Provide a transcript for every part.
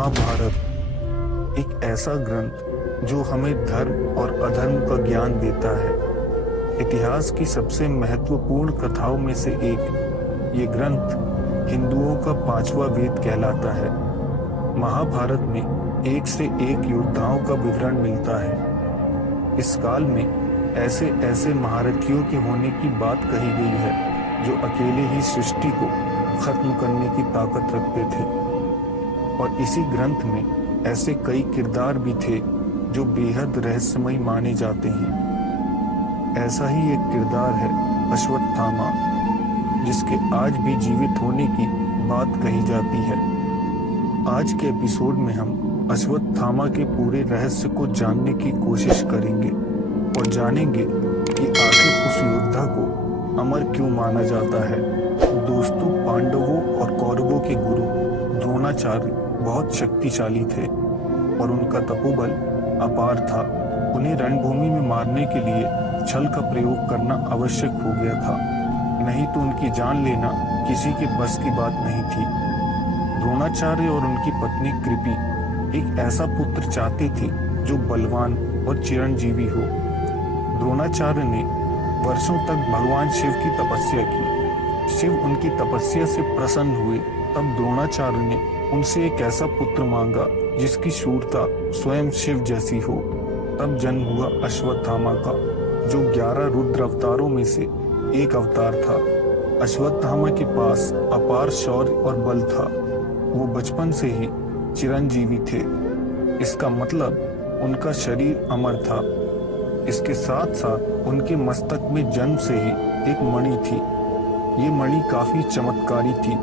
महाभारत एक ऐसा ग्रंथ जो हमें धर्म और अधर्म का ज्ञान देता है। इतिहास की सबसे महत्वपूर्ण कथाओं में से एक ये ग्रंथ हिंदुओं का पांचवा वेद कहलाता है। महाभारत में एक से एक योद्धाओं का विवरण मिलता है। इस काल में ऐसे ऐसे महारथियों के होने की बात कही गई है जो अकेले ही सृष्टि को खत्म करने की ताकत रखते थे। और इसी ग्रंथ में ऐसे कई किरदार भी थे जो बेहद रहस्यमय माने जाते हैं। ऐसा ही एक किरदार है अश्वत्थामा, जिसके आज भी जीवित होने की बात कही जाती है। आज के एपिसोड में हम अश्वत्थामा के पूरे रहस्य को जानने की कोशिश करेंगे और जानेंगे कि आखिर उस योद्धा को अमर क्यों माना जाता है। दोस्तों, पांडवों और कौरवों के गुरु द्रोणाचार्य बहुत शक्तिशाली थे और उनका तपोबल अपार था। उन्हें रणभूमि में मारने के लिए छल का प्रयोग करना आवश्यक हो गया था, नहीं तो उनकी जान लेना किसी के बस की बात नहीं थी। द्रोणाचार्य और उनकी पत्नी कृपि एक ऐसा पुत्र चाहते थे जो बलवान और चिरंजीवी हो। द्रोणाचार्य ने वर्षों तक भगवान शिव की तपस्या की। शिव उनकी तपस्या से प्रसन्न हुए। तब द्रोणाचार्य ने उनसे एक ऐसा पुत्र मांगा जिसकी शूरता स्वयं शिव जैसी हो। तब जन्म हुआ अश्वत्थामा का, जो 11 रुद्र अवतारों में से एक अवतार था। अश्वत्थामा के पास अपार शौर्य और बल था। वो बचपन से ही चिरंजीवी थे। इसका मतलब उनका शरीर अमर था। इसके साथ साथ उनके मस्तक में जन्म से ही एक मणि थी। ये मणि काफी चमत्कारी थी।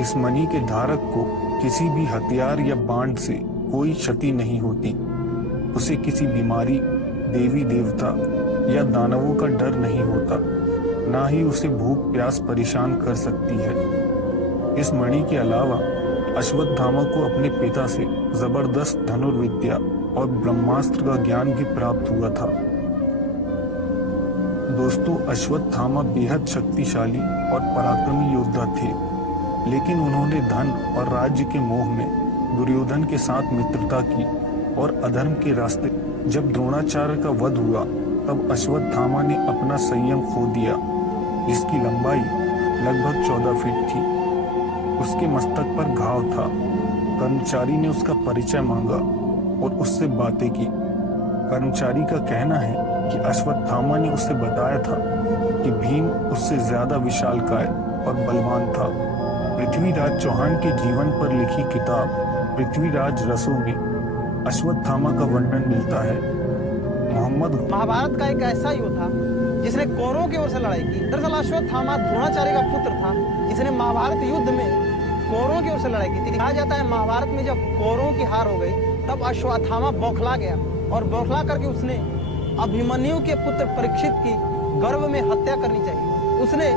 इस मणि के धारक को किसी भी हथियार या बाण से कोई क्षति नहीं होती। उसे किसी बीमारी, देवी देवता या दानवों का डर नहीं होता। ना ही उसे भूख प्यास परेशान कर सकती है। इस मणि के अलावा अश्वत्थामा को अपने पिता से जबरदस्त धनुर्विद्या और ब्रह्मास्त्र का ज्ञान भी प्राप्त हुआ था। दोस्तों, अश्वत्थामा बेहद शक्तिशाली और पराक्रमी योद्धा थे, लेकिन उन्होंने धन और राज्य के मोह में दुर्योधन के साथ मित्रता की और अधर्म के रास्ते। जब द्रोणाचार्य का वध हुआ तब अश्वत्थामा ने अपना संयम खो दिया, जिसकी लंबाई लगभग 14 फीट थी। उसके मस्तक पर घाव था। कर्मचारी ने उसका परिचय मांगा और उससे बातें की। कर्मचारी का कहना है कि अश्वत्थामा ने उसे बताया था कि भीम उससे ज्यादा विशालकाय और बलवान था। पृथ्वीराज चौहान के जीवन पर लिखी किताब पृथ्वीराज रसों में अश्वत्थामा का वर्णन मिलता है। महाभारत का एक ऐसा योद्धा जिसने कौरवों की ओर से लड़ाई की। दरअसल अश्वत्थामा द्रोणाचार्य का पुत्र था, जिसने महाभारत युद्ध में कौरवों की ओर से लड़ाई की थी। कहा जाता है महाभारत में जब कौरवों की हार हो गई तब अश्वत्थामा बौखला गया और बौखला करके उसने अभिमन्यु के पुत्र परीक्षित की गर्भ में हत्या करनी चाहिए। उसने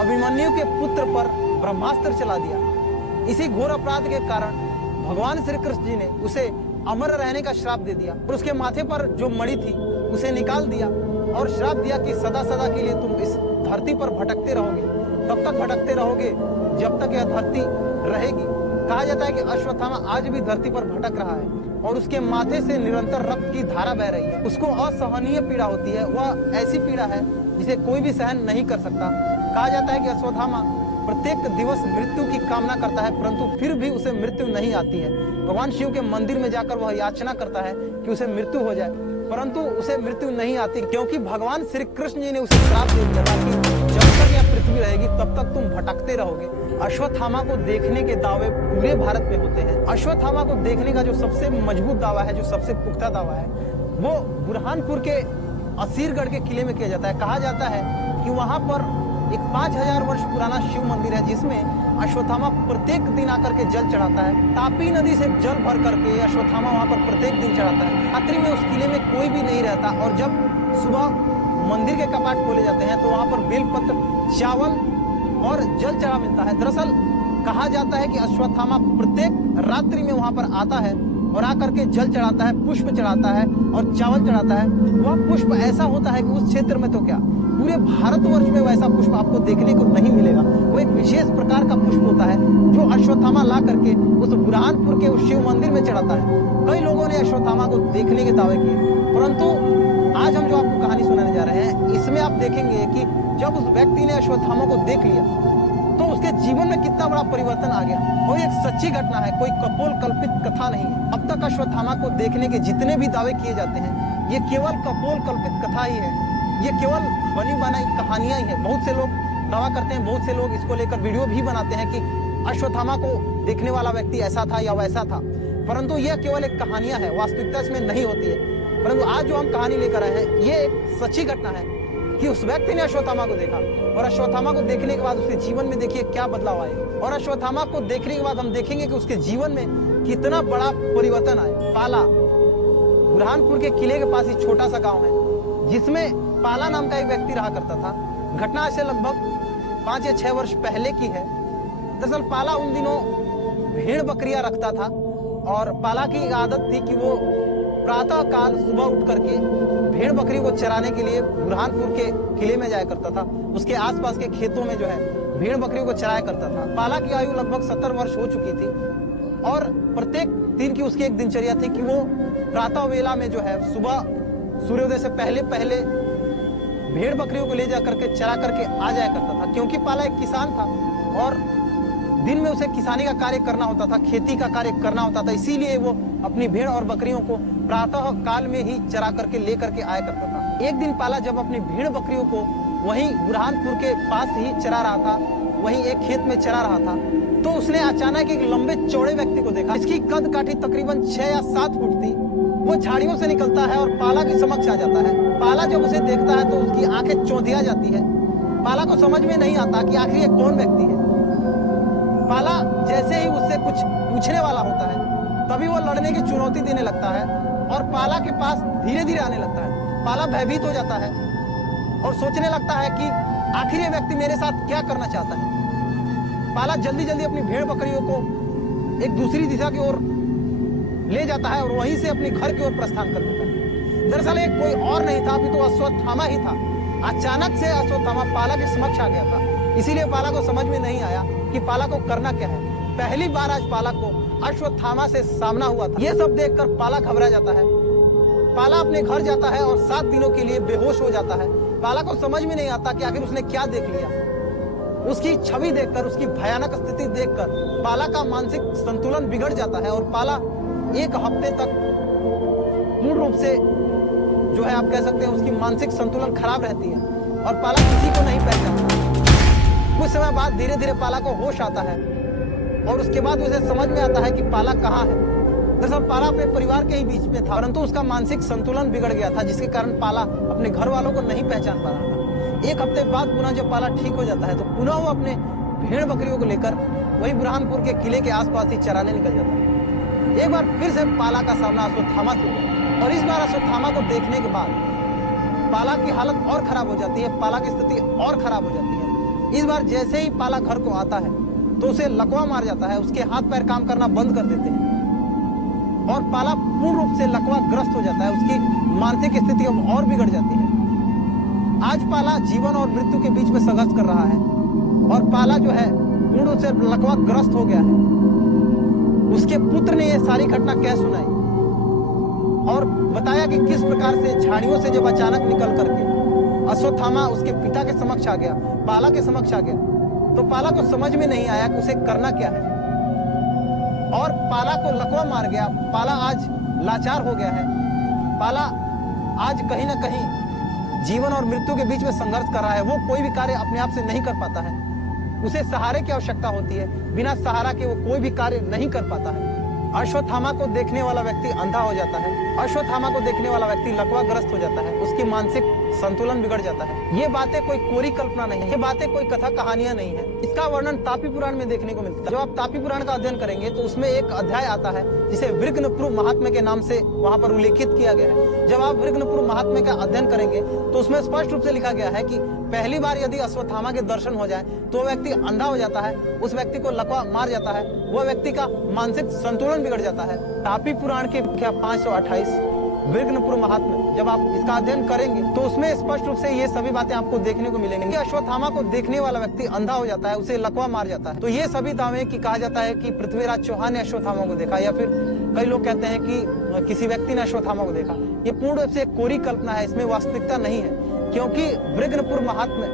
अभिमन्यु के पुत्र पर ब्रह्मास्त्र चला दिया। इसी घोर अपराध के कारण भगवान श्री कृष्ण जी ने उसे अमर रहने का श्राप दे दिया और उसके माथे पर जो मणि थी उसे निकाल दिया और श्राप दिया कि सदा सदा के लिए तुम इस धरती पर भटकते रहोगे। तब तक भटकते रहोगे जब तक यह धरती रहेगी। कहा जाता है कि अश्वत्थामा आज भी धरती पर भटक रहा है और उसके माथे से निरंतर रक्त की धारा बह रही है। उसको असहनीय पीड़ा होती है। वह ऐसी पीड़ा है जिसे कोई भी सहन नहीं कर सकता। कहा जाता है कि अश्वत्थामा प्रत्येक दिवस मृत्यु की कामना करता है, परंतु फिर भी उसे मृत्यु नहीं आती है। भगवान शिव के मंदिर में जाकर वह याचना करता है कि उसे मृत्यु हो जाए, परंतु उसे मृत्यु नहीं आती, क्योंकि भगवान श्री कृष्ण जी ने उसे श्राप दे दिया था कि जब तक यह पृथ्वी रहेगी तब तक तुम भटकते रहोगे। अश्वत्थामा को देखने के दावे पूरे भारत में होते हैं। अश्वत्थामा को देखने का जो सबसे मजबूत दावा है, जो सबसे पुख्ता दावा है, वो बुरहानपुर के असीरगढ़ के किले में किया जाता है। कहा जाता है कि वहां पर एक 5000 वर्ष पुराना शिव मंदिर है, जिसमें अश्वत्थामा प्रत्येक दिन आकर के जल चढ़ाता है। तापी नदी से जल भर करके अश्वत्थामा वहां पर प्रत्येक दिन चढ़ाता है। रात्रि में उस किले में कोई भी नहीं रहता और जब सुबह मंदिर के कपाट खोले जाते हैं तो वहां पर बेलपत्र, चावल और जल चढ़ा मिलता है। दरअसल कहा जाता है कि अश्वत्थामा प्रत्येक रात्रि में वहां पर आता है और आकर के जल चढ़ाता है, पुष्प चढ़ाता है और चावल चढ़ाता है, वह पुष्प ऐसा होता है कि उस क्षेत्र में तो क्या पूरे भारतवर्ष में वैसा पुष्प आपको देखने को नहीं मिलेगा। वो एक विशेष प्रकार का पुष्प होता है जो अश्वत्थामा ला करके उस बुरहानपुर के उस शिव मंदिर में चढ़ाता है। कई लोगों ने अश्वत्थामा को देखने के दावे किए, परंतु आज हम जो आपको कहानी सुनाने जा रहे हैं इसमें आप देखेंगे कि जब उस व्यक्ति ने अश्वत्थामा को देख लिया तो उसके जीवन में कितना बड़ा परिवर्तन आ गया। और एक सच्ची घटना है, कोई कपोल कल्पित कथा नहीं है। अब तक अश्वत्थामा को देखने के जितने भी दावे किए जाते हैं ये केवल कपोल कल्पित कथा ही है, ये केवल बनी बनाई कहानियां ही है। बहुत से लोग दावा करते हैं, बहुत से लोग इसको लेकर वीडियो भी बनाते हैं कि अश्वत्थामा को देखने वाला व्यक्ति ऐसा था या वैसा था, परंतु यह केवल एक कहानियां है, वास्तविकता इसमें नहीं होती है। परंतु आज जो हम कहानी लेकर आए हैं ये एक सच्ची घटना है कि उस व्यक्ति ने अश्वत्थामा को देखा और अश्वत्थामा को देखने के बाद उसके जीवन में देखिए क्या बदलाव आए। और अश्वत्थामा को देखने के बाद हम देखेंगे कि उसके जीवन में कितना बड़ा परिवर्तन आए। पाला बुरहानपुर के किले के पास ही छोटा सा गांव है जिसमें पाला नाम का एक व्यक्ति रहा करता था। घटना आज से लगभग 5 या 6 वर्ष पहले की है। दरअसल पाला उन दिनों भेड़ बकरियां रखता था और पाला की आदत थी कि वो प्रातः काल सुबह उठ करके भेड़ बकरी को चराने के लिए बुरहानपुर के किले में जाया करता था। उसके आसपास के खेतों में जो है भेड़ बकरियों को चराया करता था। पाला की आयु लगभग 70 वर्ष हो चुकी थी और प्रत्येक दिन की उसकी एक दिनचर्या थी कि वो प्रातः वेला में जो है सुबह सूर्योदय से पहले पहले भेड़ बकरियों को ले जा करके चरा करके आ जाया करता था। क्योंकि पाला एक किसान था और दिन में उसे किसानी का कार्य करना होता था, खेती का कार्य करना होता था, इसीलिए वो अपनी भेड़ और बकरियों को प्रातः काल में ही चरा करके ले करके आया करता था। एक दिन पाला जब अपनी भेड़ बकरियों को वहीं बुरहानपुर के पास ही चरा रहा था, वहीं एक खेत में चरा रहा था, तो उसने अचानक एक लंबे चौड़े व्यक्ति को देखा। इसकी कद काठी तकरीबन 6 या 7 फुट थी। वो झाड़ियों से निकलता है और पाला के समक्ष आ जाता है। पाला जब उसे देखता है तो उसकी आंखें चौंधिया जाती है। पाला को समझ में नहीं आता कि आखिर ये कौन व्यक्ति है। पाला जैसे ही उससे कुछ पूछने वाला होता है तभी वो लड़ने की चुनौती देने लगता है और पाला के पास धीरे धीरे आने लगता है। पाला भयभीत हो जाता है और सोचने लगता है कि आखिर ये व्यक्ति मेरे साथ क्या करना चाहता है। पाला जल्दी जल्दी अपनी भेड़ बकरियों को एक दूसरी दिशा की ओर ले जाता है और वहीं से अपने घर की ओर प्रस्थान कर देता है। दरअसल एक कोई और नहीं था, अपितु अश्वत्थामा ही था। अचानक से अश्वत्थामा पाला के समक्ष आ गया था, इसीलिए पाला को समझ में नहीं आया कि पाला को करना क्या है। पहली बार आज पाला को अश्वत्थामा से सामना हुआ था। यह सब देखकर पाला घबरा जाता है। पाला अपने घर जाता है और 7 दिनों के लिए बेहोश हो जाता है। पाला को समझ में नहीं आता कि आखिर उसने क्या देख लिया। उसकी छवि देखकर, उसकी भयानक स्थिति देखकर पाला का मानसिक संतुलन बिगड़ जाता है और पाला 1 हफ्ते तक पूर्ण रूप से जो है आप कह सकते हैं उसकी मानसिक संतुलन खराब रहती है और पाला किसी को नहीं पहचानता। कुछ समय बाद धीरे धीरे पाला को होश आता है और उसके बाद उसे समझ में आता है कि पाला कहाँ है। दरअसल पाला अपने परिवार के ही बीच में था, परंतु उसका मानसिक संतुलन बिगड़ गया था, जिसके कारण पाला अपने घर वालों को नहीं पहचान पा रहा था। 1 हफ्ते बाद पुनः जब पाला ठीक हो जाता है तो पुनः वो अपने भेड़ बकरियों को लेकर वही बुरहानपुर के किले के आसपास ही चराने निकल जाता है। एक बार फिर से पाला का सामना अश्वत्थामा से हुआ और इस बार अश्वत्थामा को देखने के बाद पाला की हालत और खराब हो जाती है, पाला की स्थिति और खराब हो जाती है। इस बार जैसे ही पाला घर को आता है तो उसे लकवा मार जाता है, उसके हाथ पैर काम करना बंद कर देते हैं और पाला पूर्ण रूप से लकवा ग्रस्त हो जाता है। उसकी मानसिक स्थिति अब और बिगड़ जाती है। आज पाला जीवन और मृत्यु के बीच में संघर्ष कर रहा है और पाला जो है पूर्ण रूप से लकवा ग्रस्त हो गया है। उसके पुत्र ने यह सारी घटना कह सुनाई और बताया कि किस प्रकार से झाड़ियों से जब अचानक निकल करके अश्वत्थामा उसके पिता के समक्ष आ गया, पाला के समक्ष आ गया, तो पाला को समझ में नहीं आया कि उसे करना क्या है और पाला को लकवा मार गया। पाला आज लाचार हो गया है। पाला आज कहीं ना कहीं जीवन और मृत्यु के बीच में संघर्ष कर रहा है। वो कोई भी कार्य अपने आप से नहीं कर पाता है, उसे सहारे की आवश्यकता होती है। बिना सहारा के वो कोई भी कार्य नहीं कर पाता है। अश्वत्थामा को देखने वाला व्यक्ति अंधा हो जाता है, अश्वत्थामा को देखने वाला व्यक्ति लकवाग्रस्त हो जाता है, उसकी मानसिक संतुलन बिगड़ जाता है। ये बातें कोई कोरी कल्पना नहीं है, ये बातें कोई कथा कहानियां नहीं है। इसका वर्णन तापी पुराण में देखने को मिलता है। जब आप तापी पुराण का अध्ययन करेंगे तो उसमें एक अध्याय आता है जिसे वृग्नपुर महात्म्य के नाम से वहां पर उल्लेखित किया गया है। जब आप वृग्नपुर महात्म्य का अध्ययन करेंगे तो उसमें स्पष्ट रूप से लिखा गया है कि पहली बार यदि अश्वत्थामा के दर्शन हो जाए तो वह व्यक्ति अंधा हो जाता है, उस व्यक्ति को लकवा मार जाता है, वह व्यक्ति का मानसिक संतुलन बिगड़ जाता है। तापी पुराण के 528 वृग्नपुर महात्म्य जब आप इसका अध्ययन करेंगे तो उसमें स्पष्ट रूप से ये सभी बातें आपको देखने को मिलेंगी। अश्वत्थामा को देखने वाला व्यक्ति अंधा हो जाता है, उसे लकवा मार जाता है। तो ये सभी दावे की कहा जाता है कि पृथ्वीराज चौहान ने अश्वत्थामा को देखा, या फिर कई लोग कहते हैं कि किसी व्यक्ति ने अश्वत्थामा को देखा। ये पूर्ण रूप से एक कोरी कल्पना है, इसमें वास्तविकता नहीं है, क्योंकि वृग्नपुर महात्म्य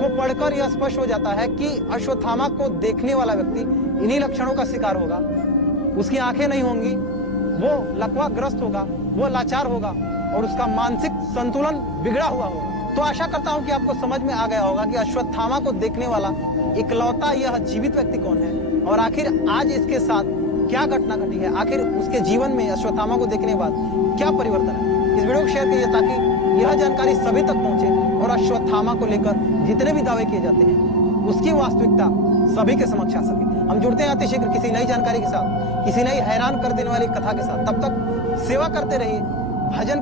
को पढ़कर यह स्पष्ट हो जाता है कि अश्वत्थामा को देखने वाला व्यक्ति इन्हीं लक्षणों का शिकार होगा। उसकी आंखें नहीं होंगी, वो लकवाग्रस्त होगा, वो लाचार होगा और उसका मानसिक संतुलन बिगड़ा हुआ होगा। तो आशा करता हूं कि आपको समझ में आ गया होगा कि अश्वत्थामा को देखने वाला इकलौता यह जीवित व्यक्ति कौन है और आखिर आज इसके साथ क्या घटना घटी है, आखिर उसके जीवन में अश्वत्थामा को देखने के बाद क्या परिवर्तन है। इस वीडियो को शेयर कीजिए ताकि यह जानकारी सभी तक पहुंचे और अश्वत्थामा को लेकर जितने भी दावे किए जाते हैं उसकी वास्तविकता सभी के समक्ष आ सके। हम जुड़ते हैं अतिशीघ्र किसी नई जानकारी के साथ, किसी नई हैरान कर देने वाली कथा के साथ। तब तक सेवा करते रहिए, भजन